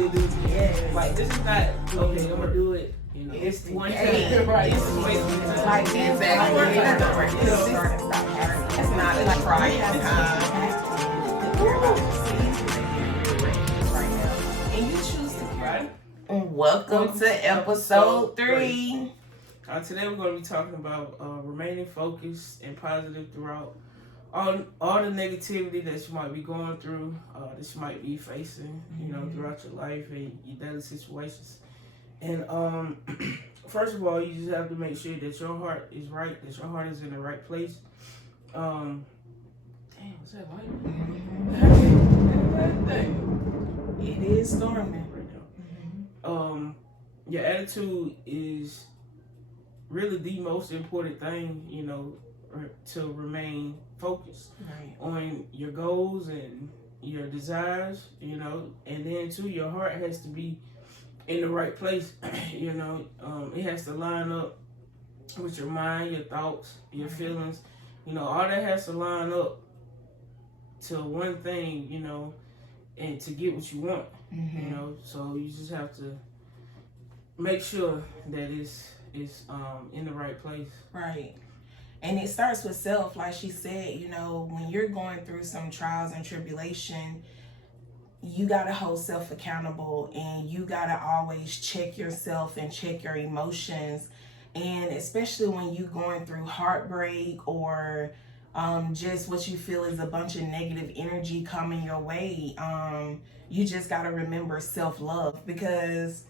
really do. Yes. Like, this is not, okay, I'm gonna do it, you know, It's one time. right. This is wasting time. Like, Exactly. It's starting to stop happening. It's not like trying right now. And you choose to Right? Welcome to episode 3. Today we're going to be talking about remaining focused and positive throughout all the negativity that you might be going through, that you might be facing, you know, throughout your life and your daily situations. And first of all, you just have to make sure that your heart is right, that your heart is in the right place. Damn, is that light? It is storming. Your attitude is really the most important thing, you know, to remain focused on your goals and your desires, you know, and then too, your heart has to be in the right place. You know, it has to line up with your mind, your thoughts, your feelings, you know, all that has to line up to one thing, you know, and to get what you want, you know, so you just have to make sure that it's in the right place. Right. And it starts with self, like she said, you know, when you're going through some trials and tribulation, you got to hold self accountable, and you got to always check yourself and check your emotions. And especially when you're going through heartbreak or just what you feel is a bunch of negative energy coming your way, you just got to remember self-love, because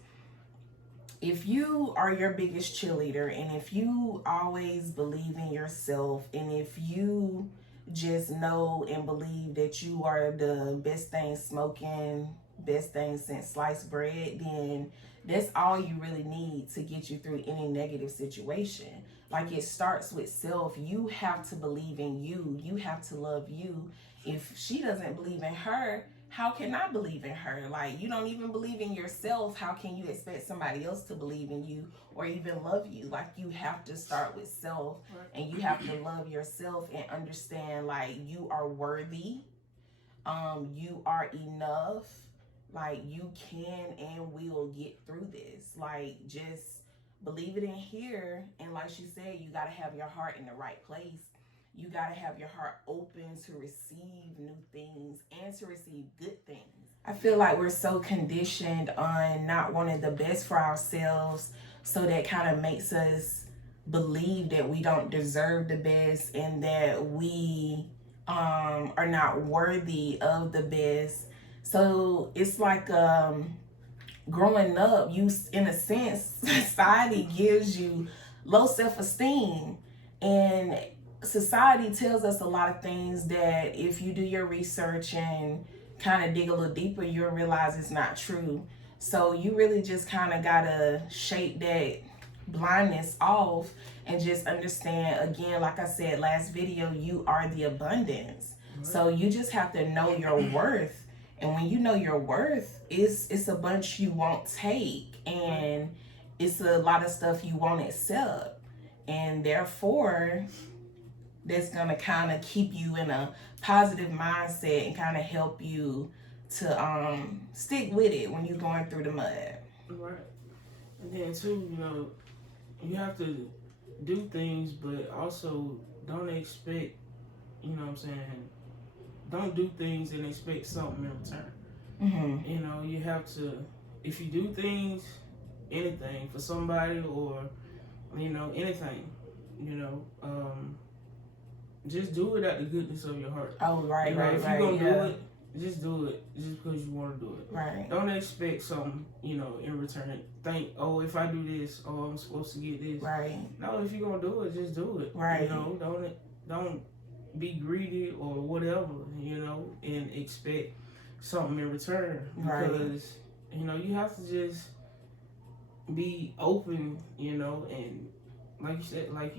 if you are your biggest cheerleader, and if you always believe in yourself, and if you just know and believe that you are the best thing smoking, best thing since sliced bread, then that's all you really need to get you through any negative situation. Like, it starts with self. You have to believe in you. You have to love you. If she doesn't believe in her, how can I believe in her? Like, you don't even believe in yourself. How can you expect somebody else to believe in you or even love you? Like, you have to start with self, and you have to love yourself and understand, like, you are worthy. You are enough. Like, you can and will get through this. Like, just believe it in here. And like she said, you got to have your heart in the right place. You got to have your heart open to receive new things and to receive good things. I feel like we're so conditioned on not wanting the best for ourselves, so that kind of makes us believe that we don't deserve the best, and that we are not worthy of the best. So it's like growing up, you, in a sense, society gives you low self-esteem, and society tells us a lot of things that if you do your research and kind of dig a little deeper, you'll realize it's not true. So you really just kind of gotta shake that blindness off and just understand, again, like I said last video, you are the abundance. So you just have to know your worth. And when you know your worth, it's a bunch you won't take, and it's a lot of stuff you won't accept. And therefore, that's gonna kind of keep you in a positive mindset and kind of help you to stick with it when you're going through the mud. Right. And then too, you know, you have to do things, but also don't expect, you know what I'm saying, don't do things and expect something in return. You know, you have to, if you do things, anything for somebody, or, you know, anything, you know, just do it out the goodness of your heart. Oh, right, you know, right, if right. you're gonna do it, just do it just because you want to do it. Right. Don't expect something, you know, in return. Think, oh, if I do this, oh, I'm supposed to get this. Right. No, if you're gonna do it, just do it. Right. You know, don't be greedy or whatever, you know, and expect something in return. Because, you know, you have to just be open, you know, and like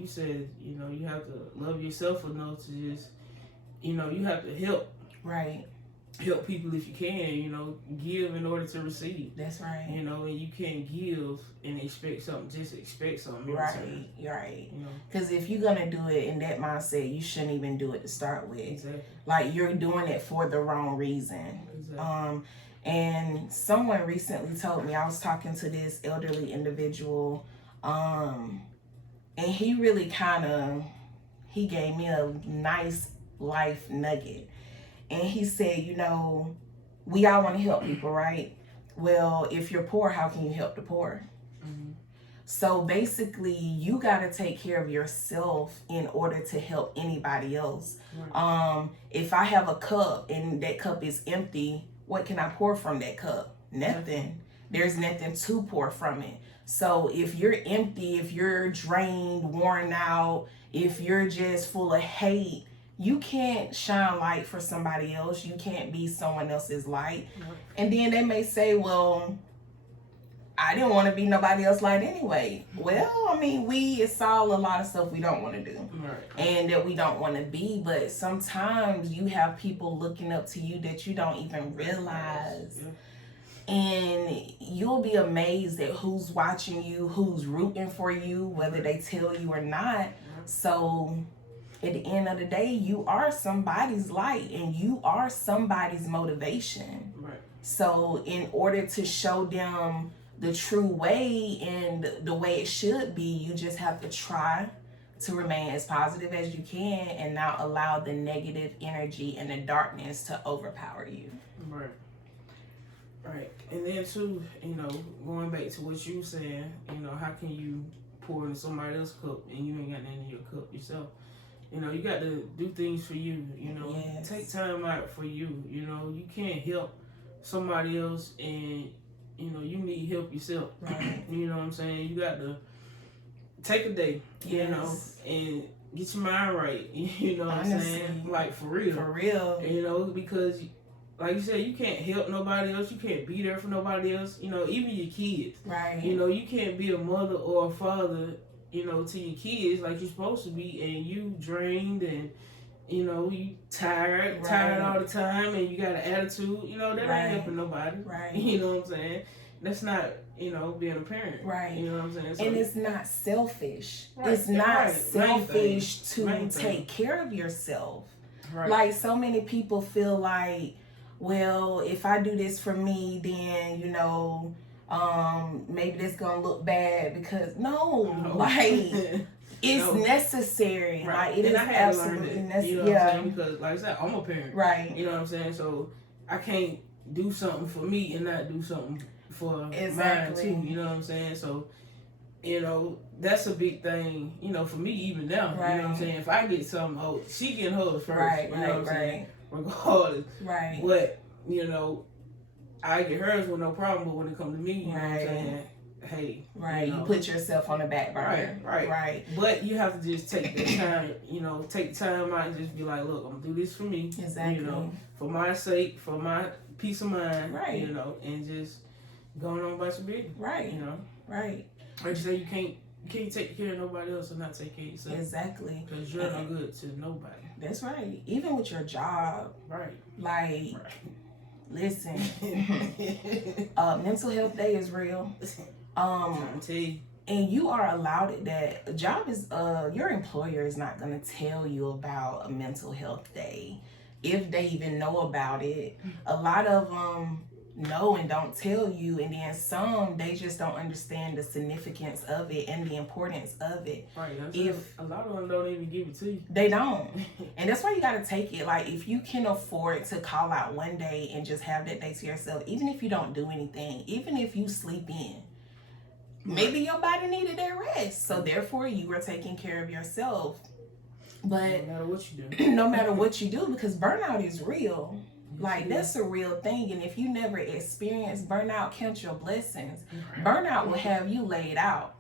you said, you know, you have to love yourself enough to just, you know, you have to help people if you can, you know, give in order to receive. That's right. You know, and you can't give and expect something, just expect something. Right. You know, because if you're gonna do it in that mindset, you shouldn't even do it to start with. Exactly. Like, you're doing it for the wrong reason. Exactly. And someone recently told me, I was talking to this elderly individual, and he really he gave me a nice life nugget. And he said, you know, we all want to help people, right? Well, if you're poor, how can you help the poor? Mm-hmm. So basically, you got to take care of yourself in order to help anybody else. Right. If I have a cup and that cup is empty, what can I pour from that cup? Nothing. There's nothing to pour from it. So if you're empty, if you're drained, worn out, if you're just full of hate, you can't shine light for somebody else. You can't be someone else's light. Right. And then they may say, well, I didn't want to be nobody else's light anyway. Well, I mean, it's all a lot of stuff we don't want to do. Right. And that we don't want to be. But sometimes you have people looking up to you that you don't even realize. Yeah. And you'll be amazed at who's watching you, who's rooting for you, whether they tell you or not. Yeah. So at the end of the day, you are somebody's light and you are somebody's motivation. Right. So in order to show them the true way and the way it should be, you just have to try to remain as positive as you can and not allow the negative energy and the darkness to overpower you. Right. Right. And then too, you know, going back to what you were saying, you know, how can you pour in somebody else's cup and you ain't got nothing in your cup yourself? You know, you got to do things for you, you know. Yes. Take time out for you, you know. You can't help somebody else and, you know, you need help yourself. Right. You know what I'm saying? You got to take a day, you know, and get your mind right. You know what I'm saying? Like, for real. For real. You know, because, like you said, you can't help nobody else. You can't be there for nobody else. You know, even your kids. Right. You know, you can't be a mother or a father, you know, to your kids like you're supposed to be, and you drained and, you know, you tired all the time, and you got an attitude, you know, that ain't helping nobody. Right. You know what I'm saying? That's not, you know, being a parent. Right. You know what I'm saying? So, and it's not selfish. Right. It's not selfish to take care of yourself. Right. Like, so many people feel like, well, if I do this for me, then, you know, maybe this gonna look bad because like it's necessary. Right. Like, it is absolutely necessary. You know what I'm saying? Because, like I said, I'm a parent. Right. You know what I'm saying? So I can't do something for me and not do something for mine too. You know what I'm saying? So, you know, that's a big thing, you know, for me even now. Right. You know what I'm saying? If I get something, she getting hers first. Right. You know what I'm saying? Regardless. Right. But, you know, I get hers with no problem, but when it comes to me, you know what I'm saying? Hey. Right. You put yourself on the back burner. Right. But you have to just take the time, you know, take time out and just be like, look, I'm going to do this for me. Exactly. You know, for my sake, for my peace of mind. Right. You know, and just going on about your business. Right. You know? Right. Like you say, you can't take care of nobody else and not take care of yourself. Exactly. Because you're no good to nobody. That's right. Even with your job. Right. Like, listen, mental health day is real. I'm tell you. And you are allowed that. A job is, your employer is not going to tell you about a mental health day. If they even know about it. A lot of them know and don't tell you, and then some, they just don't understand the significance of it and the importance of it. Right. If a lot of them don't even give it to you. They don't. And that's why you got to take it. Like, if you can afford to call out one day and just have that day to yourself, even if you don't do anything, even if you sleep in, maybe your body needed that rest. So therefore you were taking care of yourself. But no matter what you do. No matter what you do, because burnout is real. Like, that's a real thing. And if you never experience burnout, count your blessings. Burnout will have you laid out.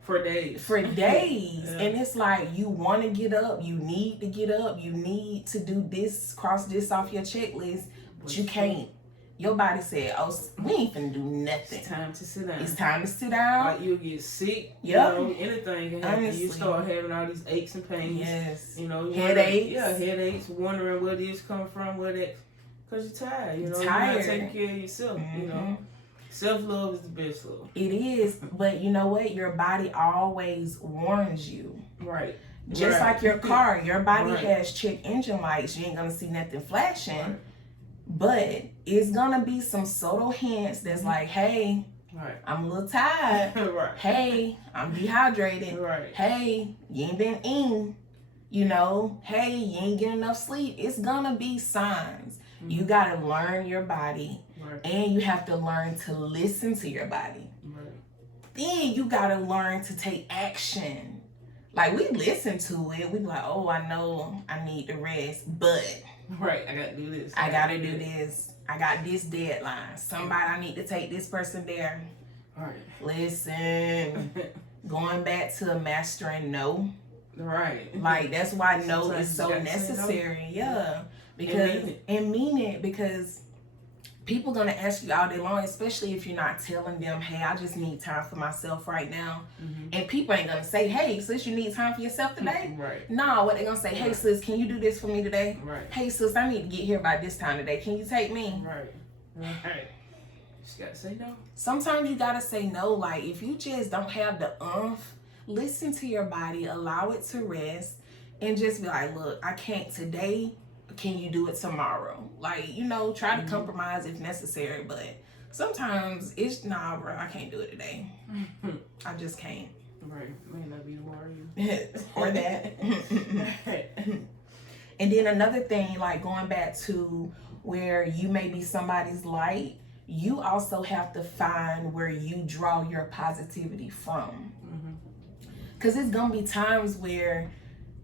For days. Yeah. And it's like, you want to get up. You need to get up. You need to do this, cross this off your checklist. But you can't. Your body said, oh, we ain't finna do nothing. It's time to sit down. It's time to sit down. Like, you'll get sick. You know, anything can happen. Honestly. You start having all these aches and pains. Yes. You know, headaches. Headaches. Wondering where this come from, because you're tired. You know, you're not taking care of yourself. Mm-hmm. You know, self-love is the best love. It is, but you know what? Your body always warns you. Right. Just like your car, your body has check engine lights. You ain't gonna see nothing flashing. But it's gonna be some subtle hints that's like, hey, right. I'm a little tired. Right. Hey, I'm dehydrated. Right. Hey, you ain't been eating. You know, hey, you ain't getting enough sleep. It's gonna be signs. Mm-hmm. You gotta learn your body. Right. And you have to learn to listen to your body. Right. Then you gotta learn to take action. Like, we listen to it. We be like, oh, I know I need to rest, but right, I gotta do this. I gotta do this. I got this deadline. Somebody, I need to take this person there. Right. Listen. Going back to mastering no. Right. Like, that's why no is so necessary. No. Yeah. Because and mean it, because people gonna ask you all day long, especially if you're not telling them, hey, I just need time for myself right now. Mm-hmm. And people ain't gonna say, hey, sis, you need time for yourself today? Right. No, what they gonna say, hey, sis, can you do this for me today? Right. Hey, sis, I need to get here by this time today. Can you take me? Right. Right. Just gotta say no. Sometimes you gotta say no. Like, if you just don't have the listen to your body, allow it to rest, and just be like, look, I can't today. Can you do it tomorrow? Like, you know, try to compromise if necessary, but sometimes it's, nah, bro, I can't do it today. I just can't. Right. May not be tomorrow. Or that. And then another thing, like going back to where you may be somebody's light, you also have to find where you draw your positivity from. Because it's going to be times where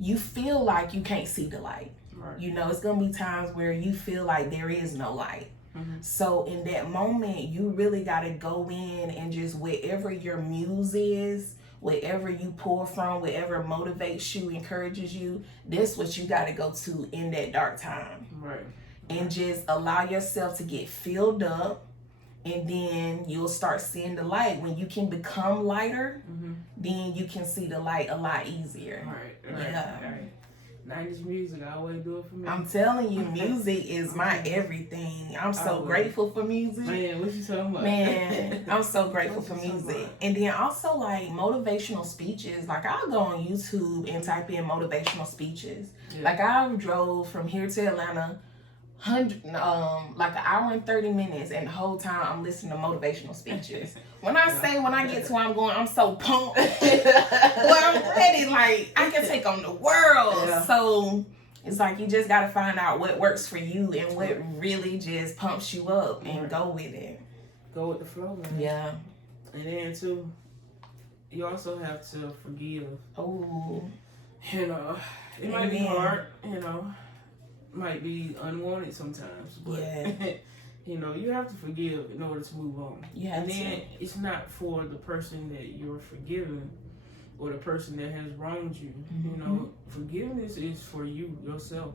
you feel like you can't see the light. Right. You know, it's going to be times where you feel like there is no light. Mm-hmm. So in that moment, you really got to go in and just wherever your muse is, wherever you pull from, wherever motivates you, encourages you, that's what you got to go to in that dark time. Right. And just allow yourself to get filled up. And then you'll start seeing the light. When you can become lighter, then you can see the light a lot easier. Right. Yeah. Right. 90s music, I always do it for me. I'm telling you, music is my everything. I'm so grateful for music. Man, what you talking about? Man, I'm so grateful for music. And then also like motivational speeches. Like, I'll go on YouTube and type in motivational speeches. Yeah. Like, I drove from here to Atlanta like an hour and 30 minutes, and the whole time I'm listening to motivational speeches. When I get to where I'm going, I'm so pumped. Well, I'm ready. Like, I can take on the world. Yeah. So it's like you just got to find out what works for you and what really just pumps you up, and go with it. Go with the flow, man. Yeah. And then too, you also have to forgive. Oh. You know, it might be hard, you know. Might be unwanted sometimes, but you know, you have to forgive in order to move on. And then it's not for the person that you're forgiving or the person that has wronged you. You know, forgiveness is for you, yourself,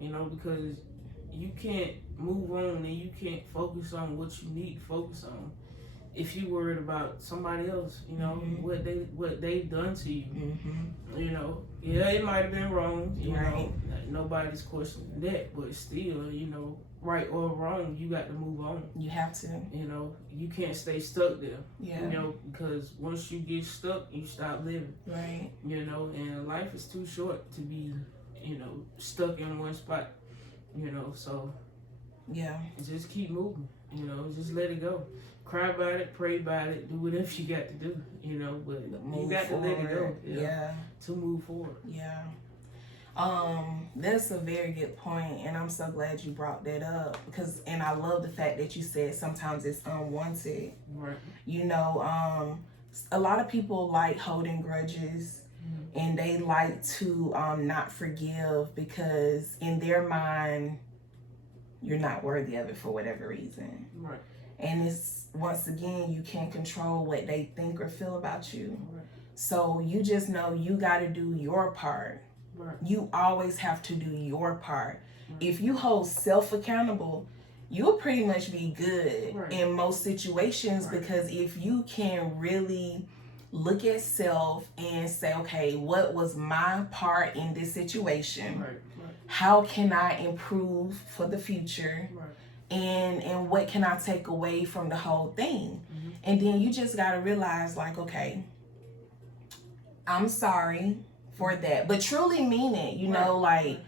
you know, because you can't move on and you can't focus on what you need to focus on if you worried about somebody else, you know, what they've done to you. You know, yeah, it might have been wrong, you know, nobody's questioning that, but still, you know, right or wrong, you got to move on. You have to. You know, you can't stay stuck there. Yeah. You know, because once you get stuck, you stop living. Right. You know, and life is too short to be, you know, stuck in one spot. You know, so just keep moving. You know, just let it go. Cry about it, pray about it, do whatever you got to do, you know, but you got to let it go. To move forward. Yeah. That's a very good point, and I'm so glad you brought that up, because, and I love the fact that you said sometimes it's unwanted. Right. You know, a lot of people like holding grudges, and they like to not forgive because in their mind, you're not worthy of it for whatever reason. Right. And it's, once again, you can't control what they think or feel about you. Right. So you just know you got to do your part. Right. You always have to do your part. Right. If you hold self accountable, you'll pretty much be good in most situations, because if you can really look at self and say, okay, what was my part in this situation? Right. Right. How can I improve for the future? Right. And what can I take away from the whole thing? And then you just got to realize, like, okay, I'm sorry for that, but truly mean it, you know, like,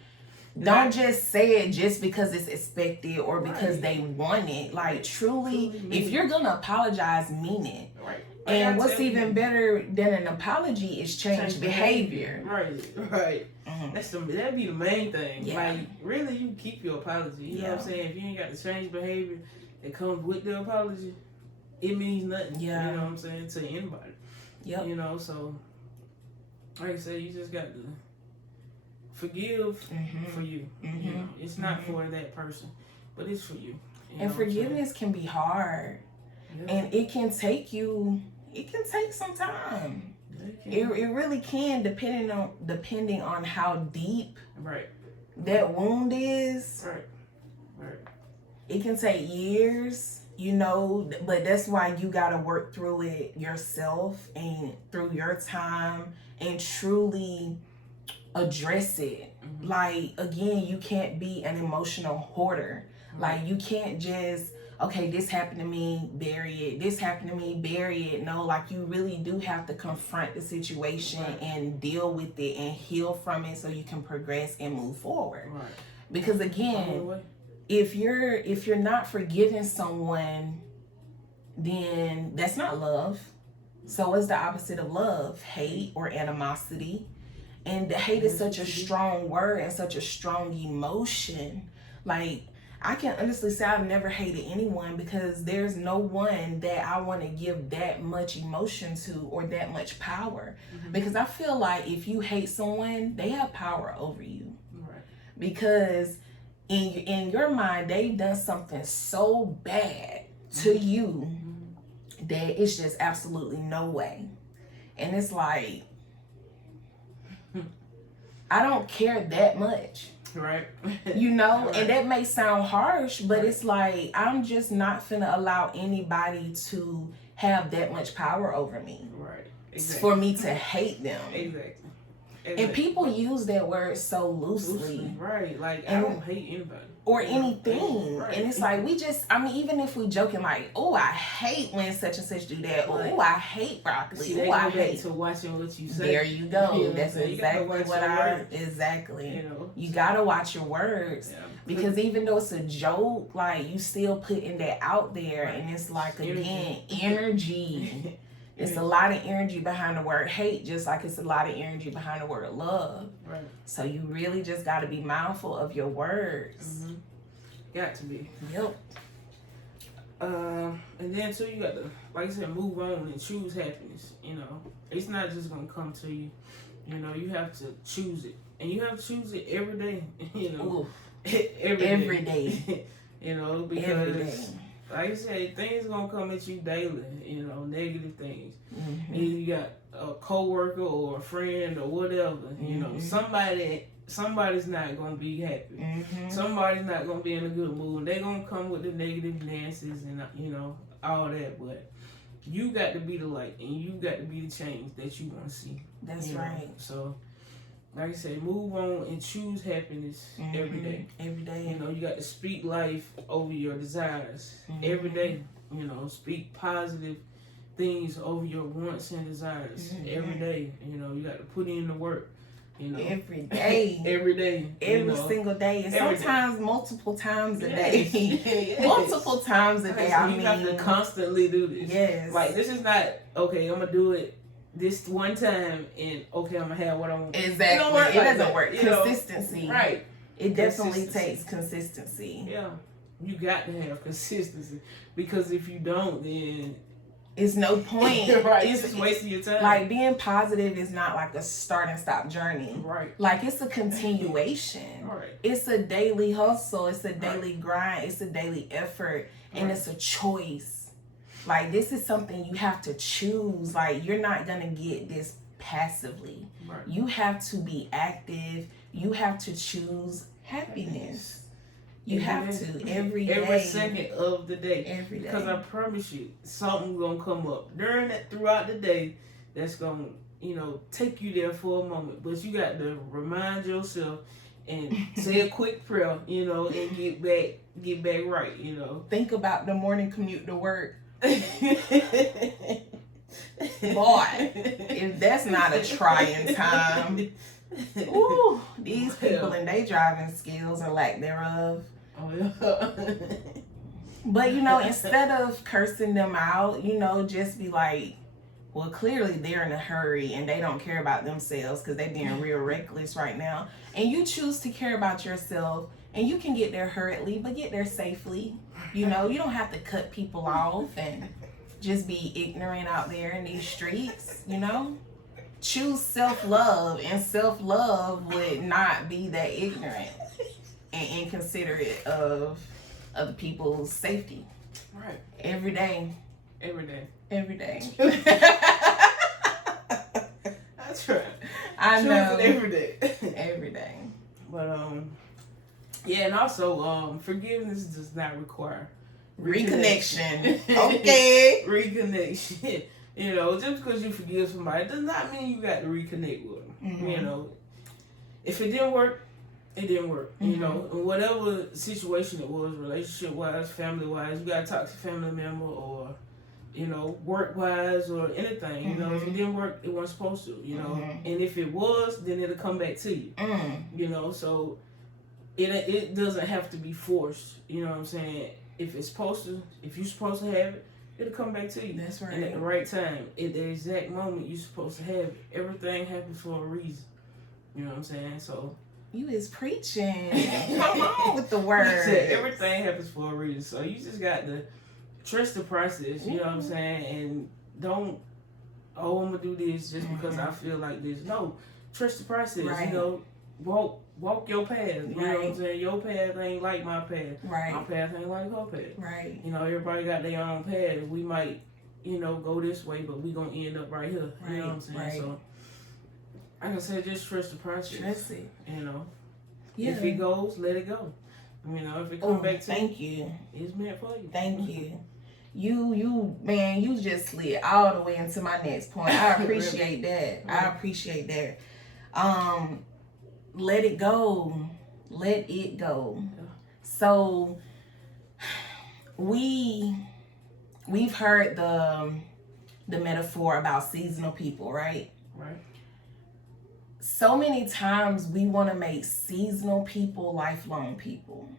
Don't just say it just because it's expected or because they want it. Like, truly if you're going to apologize, mean it. Right. And what's even better than an apology is change behavior. Right. That'd be the main thing. Yeah. Like, really, you keep your apology. You know what I'm saying? If you ain't got the change behavior that comes with the apology, it means nothing. Yeah. You know what I'm saying? To anybody. Yep. You know, so like I said, you just got to forgive for you. You know, it's not for that person, but it's for you. And forgiveness can be hard. Yeah. And it can take some time. It really can, depending on how deep that wound is. Right. It can take years, you know, but that's why you got to work through it yourself and through your time and truly address it. Like, again, you can't be an emotional hoarder. Like, you can't just, okay, this happened to me, bury it. This happened to me, bury it. No, like, you really do have to confront the situation and deal with it and heal from it so you can progress and move forward. Right. Because again, if you're not forgiving someone, then that's not love. So what's the opposite of love? Hate or animosity. And hate is such a strong word and such a strong emotion. Like, I can honestly say I've never hated anyone because there's no one that I want to give that much emotion to or that much power. Because I feel like if you hate someone, they have power over you. Right. Because in your mind, they've done something so bad to you that it's just absolutely no way. And it's like, I don't care that much. Right. You know, and that may sound harsh, but it's like, I'm just not finna allow anybody to have that much power over me. Right. Exactly. For me to hate them. Exactly. And people use that word so loosely. Right. Like, I don't hate anybody. Or anything. Right. And it's like, even if we joking like, oh, I hate when such and such do that. Oh, I hate broccoli. See, I hate to watching what you say. There you go. You know, that's exactly what exactly. You know, you gotta watch your words. Yeah. Because even though it's a joke, like, you still putting that out there, and it's like, again, energy. It's a lot of energy behind the word hate, just like it's a lot of energy behind the word love. Right. So you really just got to be mindful of your words. Got to be. Yep. And then too, you got to, like I said, move on and choose happiness. You know, it's not just gonna come to you. You know, you have to choose it, and you have to choose it every day. You know, every day. You know, because, like I said, things gonna come at you daily. You know, negative things. Either you got a coworker or a friend or whatever. You know, somebody's not gonna be happy. Somebody's not gonna be in a good mood. They're gonna come with the negative Nancy's and, you know, all that. But you got to be the light, and you got to be the change that you want to see. That's right. So, like I said, move on and choose happiness every day. Every day. You know, you got to speak life over your desires every day. You know, speak positive things over your wants and desires every day. You know, you got to put in the work. You know, every day. Every day. Every single day. And sometimes multiple times a day. Multiple times a day. You have to constantly do this. Yes. Like, this is not, okay, I'm going to do it this one time and, okay, I'm going to have what I want. Exactly. It doesn't work. Consistency. Right. It definitely takes consistency. Yeah. You got to have consistency. Because if you don't, then it's no point. Right. It's just wasting your time. Like, being positive is not like a start and stop journey. Right. Like, it's a continuation. Right. It's a daily hustle. It's a daily grind. It's a daily effort. And it's a choice. Like, this is something you have to choose. Like, you're not going to get this passively. Right. You have to be active. You have to choose happiness. You have to every day. Every second of the day. Every day. Because I promise you, something gonna come up throughout the day that's gonna, you know, take you there for a moment. But you got to remind yourself and say a quick prayer, you know, and get back right, you know. Think about the morning commute to work. Boy, if that's not a trying time. Ooh, these people and they driving skills or lack thereof. Oh yeah. But you know, instead of cursing them out, you know, just be like, well, clearly they're in a hurry and they don't care about themselves because they're being real reckless right now. And you choose to care about yourself, and you can get there hurriedly, but get there safely. You know, you don't have to cut people off and just be ignorant out there in these streets, you know? Choose self-love, and self-love would not be that ignorant and inconsiderate of other people's safety. Right. Every day. Every day. Every day. That's right. I know. Every day. Every day. But yeah, and also forgiveness does not require reconnection. Okay. Reconnection. You know, just because you forgive somebody does not mean you got to reconnect with them. Mm-hmm. You know, if it didn't work, it didn't work. Mm-hmm. You know, in whatever situation it was, relationship wise, family wise, you got to talk to family member or, you know, work wise or anything. You know, if it didn't work, it wasn't supposed to. You know, and if it was, then it'll come back to you. You know, so it doesn't have to be forced. You know what I'm saying? If it's supposed to, if you're supposed to have it, it'll come back to you. That's right. And at the right time, at the exact moment you're supposed to have it. Everything happens for a reason. You know what I'm saying? So you is preaching. Come on with the words. Everything happens for a reason. So you just got to trust the process. You know what I'm saying? And don't, oh, I'm gonna do this just because I feel like this. No, trust the process. Right. You know, walk your path. You know what I'm saying? Your path ain't like my path. Right. My path ain't like her path. Right. You know, everybody got their own path. We might, you know, go this way, but we gonna end up right here. Right. You know what I'm saying? Right. So, like I said, just trust the process. Trust it. You know, yeah. If it goes, let it go. You know, if it comes back to thank you, it's meant for you. Thank you. You, man, you just slid all the way into my next point. I appreciate that. I appreciate that. Let it go. Let it go. So we've heard the metaphor about seasonal people, right? Right. So many times we want to make seasonal people lifelong people.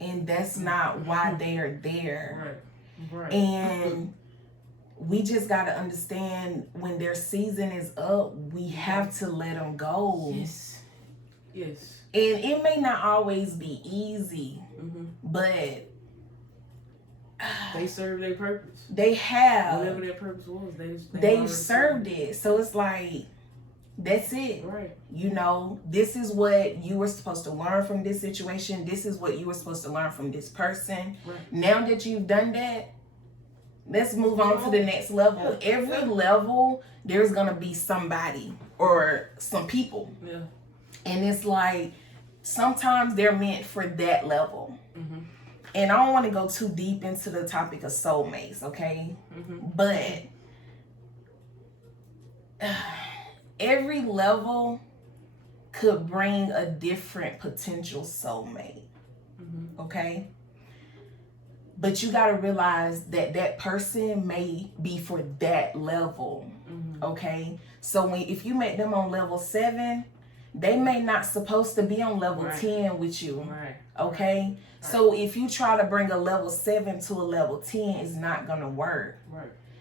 And that's not why they are there. Right. And we just got to understand when their season is up, we have to let them go. Yes. And it may not always be easy, but they serve their purpose. They have. Whatever their purpose was, they've served it. So it's like, that's it. Right. You know, this is what you were supposed to learn from this situation. This is what you were supposed to learn from this person. Right. Now that you've done that, let's move on to the next level. Yeah. Every level, there's going to be somebody or some people. Yeah. And it's like, sometimes they're meant for that level. And I don't want to go too deep into the topic of soulmates, okay? But every level could bring a different potential soulmate, okay? But you got to realize that that person may be for that level, okay? So if you met them on level 7, they may not supposed to be on level 10 with you, okay? So if you try to bring a level 7 to a level 10, it's not going to work.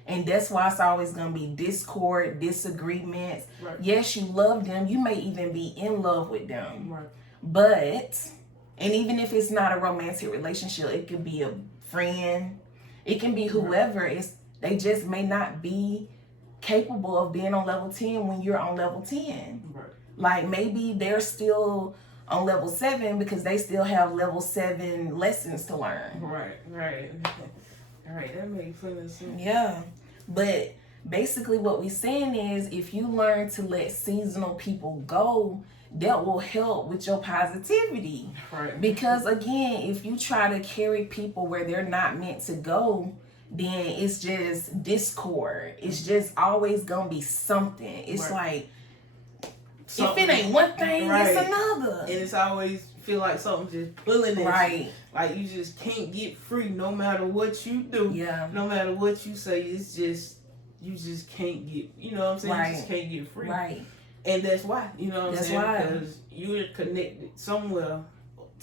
And that's why it's always going to be discord, disagreements. Yes, you love them. You may even be in love with them. But, and even if it's not a romantic relationship, it could be a friend. It can be whoever. They just may not be capable of being on level 10 when you're on level 10. Like maybe they're still on level 7 because they still have level 7 lessons to learn. Right. That makes sense. Yeah. But basically what we're saying is if you learn to let seasonal people go, that will help with your positivity. Because again, if you try to carry people where they're not meant to go, then it's just discord. It's just always gonna be something. It's like, if it ain't one thing, it's another. And it's always feel like something's just pulling at you. Like you just can't get free no matter what you do. No matter what you say, it's just, you just can't get, you know what I'm saying? You just can't get free. And that's why, you know what I'm saying? Why. Because you're connected somewhere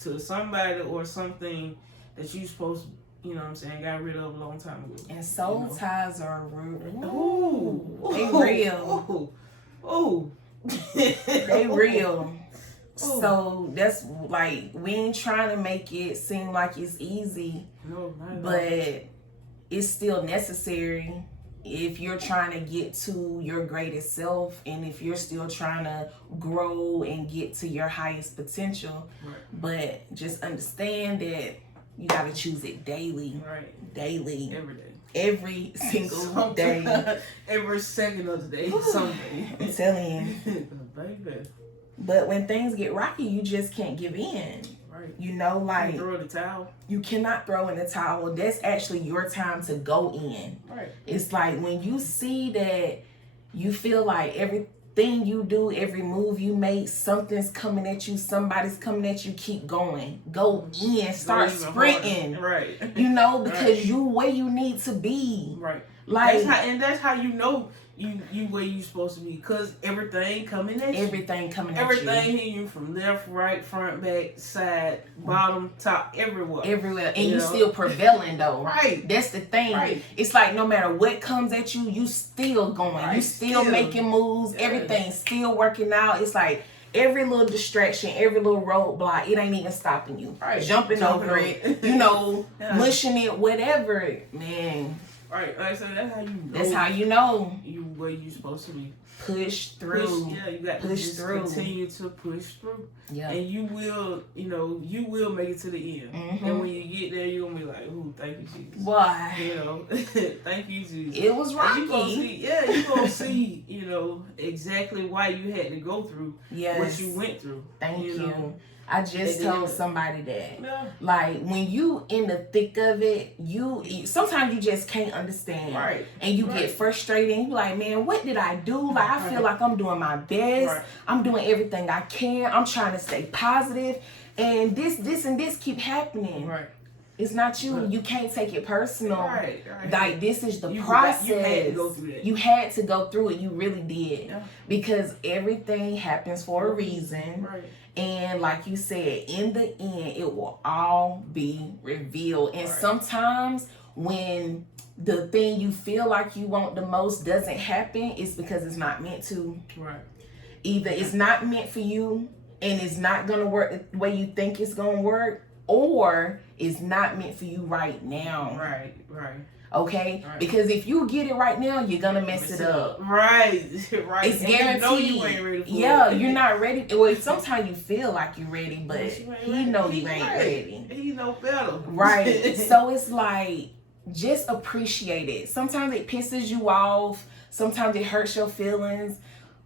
to somebody or something that you supposed to, you know what I'm saying, got rid of a long time ago. And soul ties are real. Ooh. They real. Oh. They real. So that's like, we ain't trying to make it seem like it's easy. No, not at all. But it's still necessary if you're trying to get to your greatest self, and if you're still trying to grow and get to your highest potential. Right. But just understand that you got to choose it daily. Right. Daily. Every day. Every single day. Every second of the day. Someday. I'm telling you. Baby. But when things get rocky, you just can't give in. Right. You know, like, you throw in the towel. You cannot throw in the towel. That's actually your time to go in. Right. It's like when you see that you feel like everything you do, every move you make, something's coming at you, somebody's coming at you, keep going. Go in, start sprinting. Right. You know, because you where you need to be. Right. Like, that's how you know you where you supposed to be, because everything coming at you. Everything coming at you. Everything hitting you from left, right, front, back, side, bottom, top, everywhere. Everywhere. And you still prevailing though. Right. That's the thing. Right. It's like no matter what comes at you, you still going. Right. You still making moves. Yeah. Everything's still working out. It's like every little distraction, every little roadblock, it ain't even stopping you. Right. Jumping over it, you know, mushing it, whatever. Man. Right. Like I said, that's how you know. That's how you know. You where you supposed to be. Push through. You got to just continue to push through. Yeah. And you will, you will make it to the end. Mm-hmm. And when you get there, you're going to be like, ooh, thank you, Jesus. Why? You know, thank you, Jesus. It was rocky. You're going to see, exactly why you had to go through what you went through. Thank you. I just told somebody that, like, when you in the thick of it, sometimes you just can't understand, right? And you get frustrated, and you like, man, what did I do? Like, I feel like I'm doing my best, I'm doing everything I can, I'm trying to stay positive, and this and this keep happening. Right. It's not you. You can't take it personal. Right. Like, this is the process. You had to go through that. You had to go through it. You really did. Yeah. Because everything happens for a reason. Right. And like you said, in the end, it will all be revealed. And sometimes when the thing you feel like you want the most doesn't happen, it's because it's not meant to. Right. Either it's not meant for you and it's not going to work the way you think it's going to work, or it's not meant for you right now. Right. Okay? Right. Because if you get it right now, you're going to mess it up. Right. It's guaranteed. You ain't ready for it. You're not ready. Well, sometimes you feel like you're ready, but he know you ain't ready. He know better. Right. So it's like, just appreciate it. Sometimes it pisses you off. Sometimes it hurts your feelings.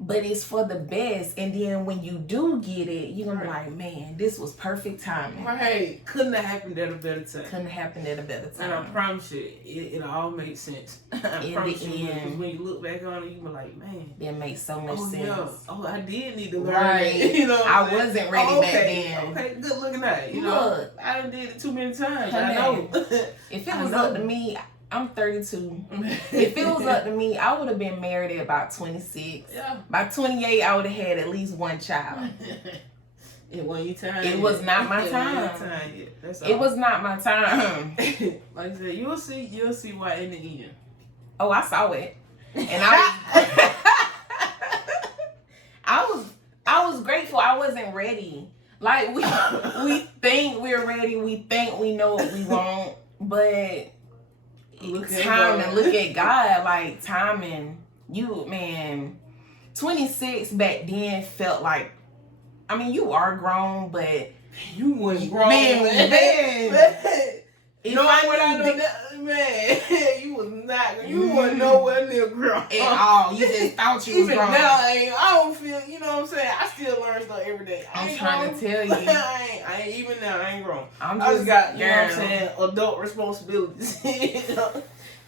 But it's for the best. And then when you do get it, you're going to be like, man, this was perfect timing. Right. Couldn't have happened at a better time. And I promise you, it all makes sense. I promise you. Because when you look back on it, you be like, man. It makes so much sense. Yeah. Oh, I did need to learn. Right. I wasn't ready back then. Okay, good looking at it. Look, I done did it too many times. I know. If it was up to me, I'm 32. If it was up to me, I would have been married at about 26. Yeah. By 28, I would have had at least one child. It wasn't your time. It was not my time. It was not my time. Like I said, you'll see why in the end. Oh, I saw it. And I was grateful. I wasn't ready. Like, we think we're ready. We think we know what we want. But look at God. Like, timing. 26 back then felt like, I mean, you are grown, but you wasn't grown, man. No, man, you was not. You wasn't nowhere near grown at all. You just thought you was even grown. Now, I don't feel. You know what I'm saying? I still learn stuff every day. I'm trying to tell you. I ain't even now. I ain't grown. I just got, you know what I'm saying, adult responsibilities.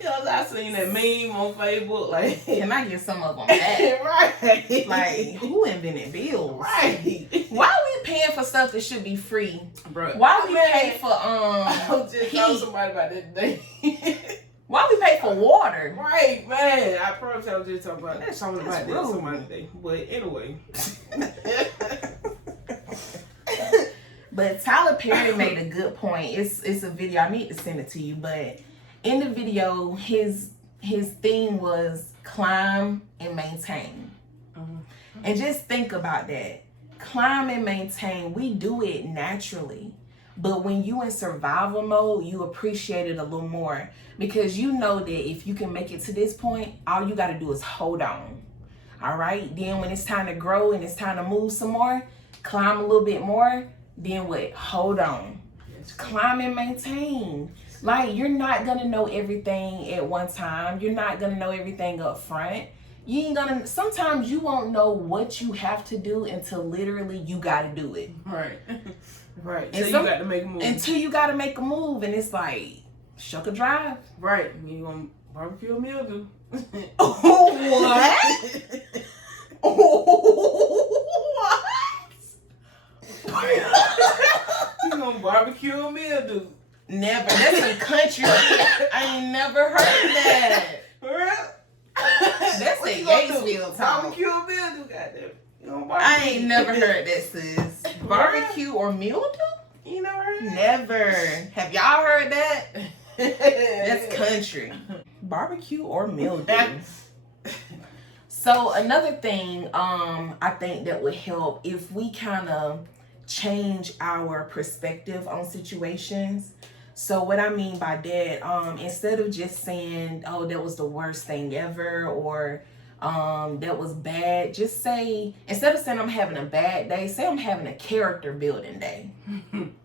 I seen that meme on Facebook. Like, can I get some of them back? Right. Like, who invented bills? Right. Why are we paying for stuff that should be free? Bro, why we pay for I was just telling somebody about that today. Why we pay for water? Right, man. I promise I was just talking about that. Something That's about that rude. some other day. But anyway. But Tyler Perry made a good point. It's a video. I need to send it to you. But in the video, his theme was climb and maintain. And just think about that. Climb and maintain. We do it naturally. But when you in survival mode, you appreciate it a little more. Because you know that if you can make it to this point, all you got to do is hold on. All right? Then when it's time to grow and it's time to move some more, climb a little bit more, then what? Hold on. Yes. Climb and maintain. Like, you're not going to know everything at one time. You're not going to know everything up front. You ain't gonna, sometimes you won't know what you have to do until literally you got to do it. Right. Right. Until you got to make a move. Until you got to make a move. And it's like, shuck a drive. Right. You going to barbecue a meal, do. What? What? You going to barbecue a meal, do. Never. That's a country. I ain't never heard that. For real? That's a Gatesville talk. Barbecue or meal do, goddamn. I ain't never heard that, sis. Barbecue or meal do? You never heard that? Never. Have y'all heard that? That's country. Barbecue or meal do. So another thing, I think that would help if we kind of change our perspective on situations. So what I mean by that, instead of just saying, oh, that was the worst thing ever, or that was bad, just say, instead of saying I'm having a bad day, say I'm having a character building day.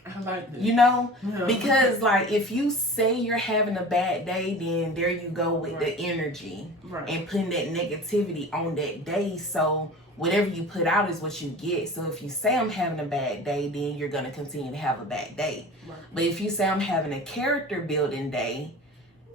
I like that. You know? Yeah. Because like if you say you're having a bad day, then there you go with the energy and putting that negativity on that day. So whatever you put out is what you get. So if you say I'm having a bad day, then you're going to continue to have a bad day. Right. But if you say I'm having a character building day,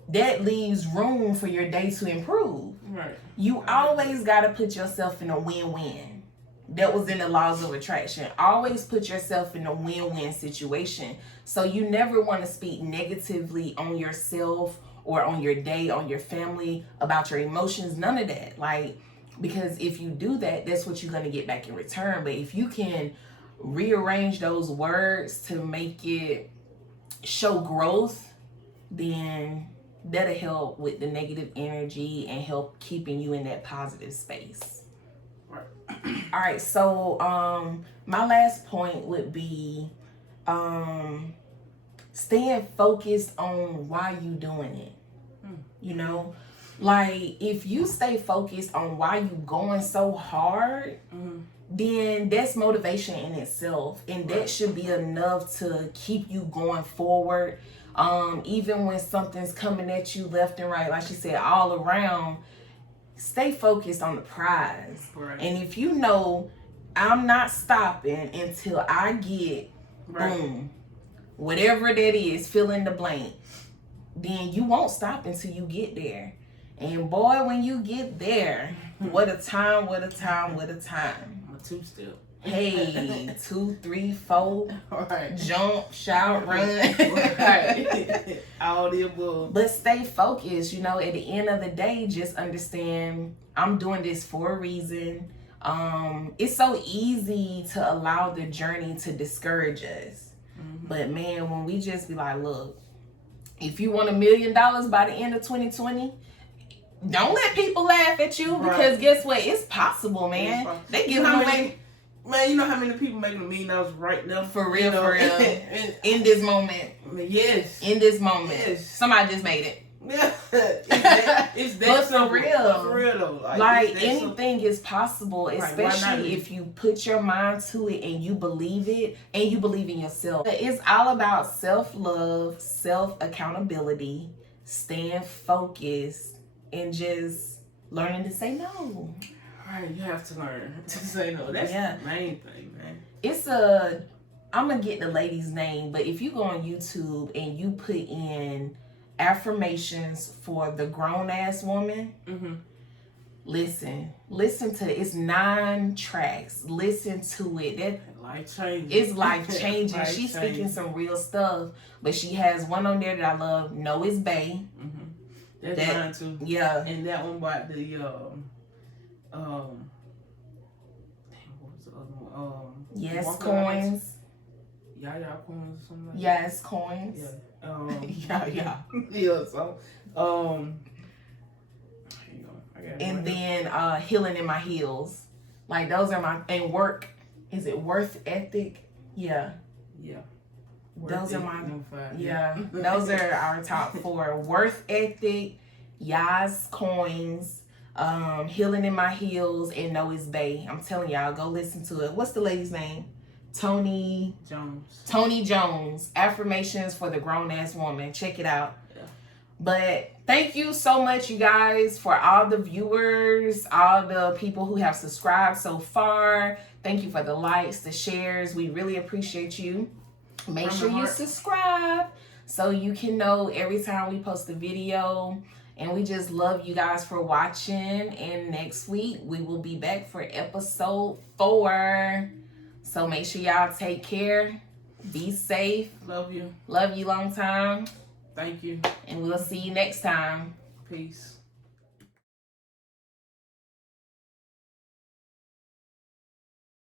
that leaves room for your day to improve. Right. You always got to put yourself in a win-win. That was in the laws of attraction. Always put yourself in a win-win situation. So you never want to speak negatively on yourself or on your day, on your family, about your emotions, none of that. Like, because if you do that, that's what you're going to get back in return. But if you can rearrange those words to make it show growth, then that'll help with the negative energy and help keeping you in that positive space. Right. All right. So, my last point would be, staying focused on why you doing it. You know, like if you stay focused on why you going so hard, then that's motivation in itself, and that should be enough to keep you going forward. Even when something's coming at you left and right, like she said, all around, stay focused on the prize. Right. And if you know, I'm not stopping until I get boom, whatever that is, fill in the blank, then you won't stop until you get there. And boy, when you get there, what a time, what a time, what a time. I'm a two-step. Hey, 2, 3, 4, right. Jump, shout, run. Right. All the above. But stay focused, you know, at the end of the day, just understand I'm doing this for a reason. It's so easy to allow the journey to discourage us. But man, when we just be like, look, if you want $1 million by the end of 2020, don't let people laugh at you, because guess what? It's possible, man. They give away. Man, you know how many people making $1 million right now? For real, for real. In this moment. Yes. In this moment. Yes. Somebody just made it. Yeah. It's that but for real. For real though. Like anything is possible, especially if you put your mind to it and you believe it and you believe in yourself. It's all about self-love, self-accountability, staying focused, and just learning to say no. Right, you have to learn to say no. That's the main thing, man. I'm gonna get the lady's name, but if you go on YouTube and you put in affirmations for the grown-ass woman, listen to it. It's 9 tracks. Listen to it. That life-changing. It's life-changing. She's speaking some real stuff, but she has one on there that I love. No is Bae. That's mine too. Yeah. And that one bought the what was the other one? Yes, Walker Coins. Yaya Coins or something like Yes, Coins. Yeah. Yeah. Yeah, so and then Healing in My Heels. Like those are my, and Work. Is it Worth Ethic? Yeah. Yeah. Those are my, yeah. Those are our top 4. Worth Ethic, Yas Coins, Healing in My Heels, and Know It's Bay. I'm telling y'all, go listen to it. What's the lady's name? Tony Jones. Affirmations for the Grown-Ass Woman. Check it out. Yeah. But thank you so much, you guys, for all the viewers, all the people who have subscribed so far. Thank you for the likes, the shares. We really appreciate you. Make sure you subscribe so you can know every time we post a video. And we just love you guys for watching. And next week, we will be back for episode 4. So make sure y'all take care. Be safe. Love you. Love you long time. Thank you. And we'll see you next time. Peace.